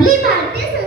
आपली भारतीय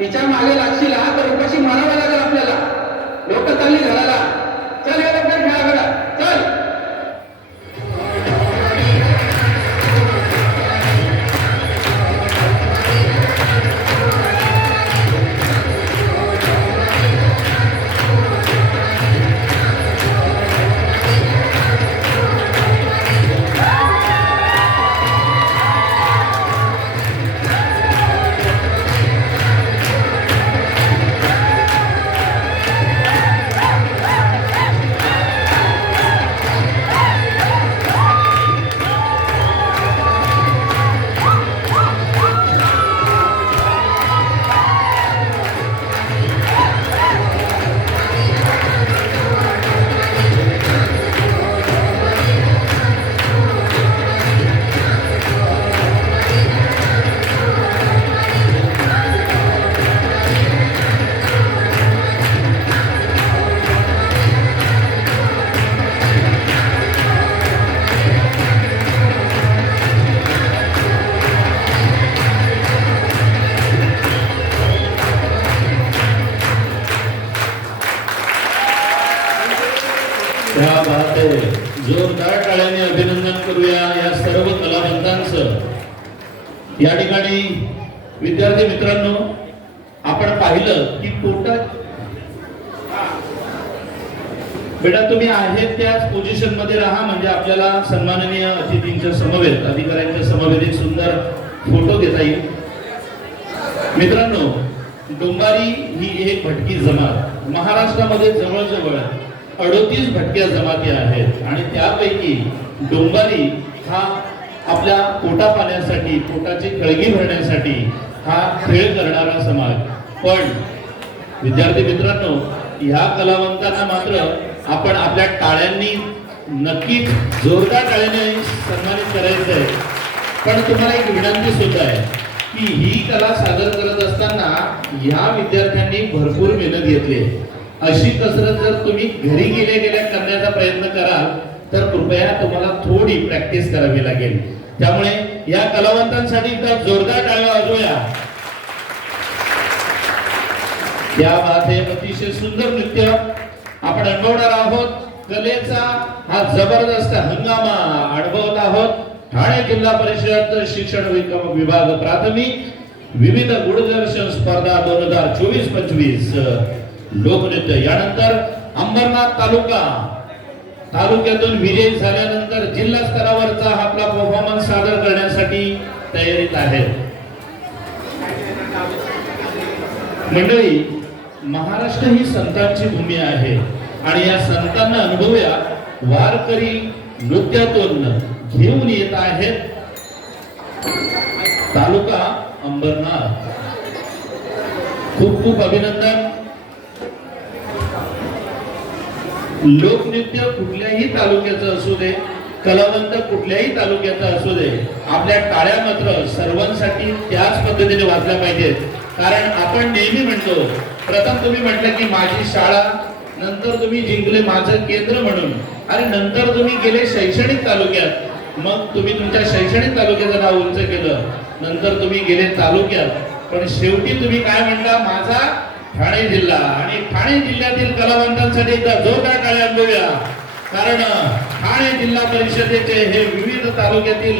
तिच्यामागे लागशील हा तर उपाशी म्हणावं लागेल आपल्याला. लोक चालली घराला. चल. त्या बात आहे जोरदार टाळ्याने अभिनंदन करूया या सर्व कलावंतांचं. या ठिकाणी विद्यार्थी मित्रांनो आपण पाहिलं की पोटा बेटा तुम्ही आहेत त्याच पोझिशनमध्ये राहा म्हणजे आपल्याला सन्माननीय अतिथींच्या समवेत अधिकाऱ्यांच्या समवेत एक सुंदर फोटो घेता येईल. मित्रांनो डोंबारी ही एक भटकी जमात. महाराष्ट्रामध्ये जवळजवळ अडोतीस भटक्या जमाती आहेत. आणि त्यापैकी डोंबारी हा आपल्या पोटा पाण्यासाठी पोटाची कळगी भरण्यासाठी हा खेळ करणारा समाज. पण विद्यार्थी मित्रांनो ह्या कलावंतांना मात्र आपण आपल्या टाळ्यांनी नक्कीच जोरदार टाळ्याने सन्मानित करायचं आहे. पण तुम्हाला एक विनंती सुद्धा आहे की ही कला सादर करत असताना ह्या विद्यार्थ्यांनी भरपूर मेहनत घेतली आहे. अशी कसरत जर तुम्ही घरी गेल्या गेल्या करण्याचा प्रयत्न कराल तर कृपया तुम्हाला थोडी प्रॅक्टिस करावी लागेल. त्यामुळे या कलावंतांसाठी एकदा जोरदार टाळ्या वाजवूया. या बात अतिशय सुंदर नृत्य आपण अनुभवणार आहोत. कलेचा हा जबरदस्त हंगामा अनुभवत आहोत. ठाणे जिल्हा परिषद शिक्षण विभाग प्राथमिक. विविध गुणदर्शन स्पर्धा दोन हजार चोवीस पंचवीस. लोकनृत्य. यानंतर अंबरनाथ तालुका. तालुक्यातून विजय झाल्यानंतर जिल्हा स्तरावरचा आपला परफॉर्मन्स सादर करण्यासाठी तयारीत आहे. मंडळी महाराष्ट्र ही संतांची भूमी आहे. आणि या संतांना अनुभवूया वारकरी नृत्यातून घेऊन येत आहेत तालुका अंबरनाथ. खूप खूप अभिनंदन. लोकनृत्य कुठल्याही तालुक्याचं असू दे कलावंत कुठल्याही तालुक्याचा असू दे आपल्या टाळ्या मात्र सर्वांसाठी त्याच पद्धतीने वाजल्या पाहिजेत. कारण आपण नेहमी म्हणतो प्रथम तुम्ही म्हटलं की माझी शाळा नंतर तुम्ही जिंकले माझं केंद्र म्हणून. आणि नंतर तुम्ही गेले शैक्षणिक तालुक्यात मग तुम्ही तुमच्या शैक्षणिक तालुक्याचं नाव उंच केलं. नंतर तुम्ही गेले तालुक्यात. पण शेवटी तुम्ही काय म्हणता माझा ठाणे जिल्हा. आणि ठाणे जिल्ह्यातील कलावंतांसाठी एकदा जोरदार टाळ्या कारण ठाणे जिल्हा परिषदेचे हे विविध तालुक्यातील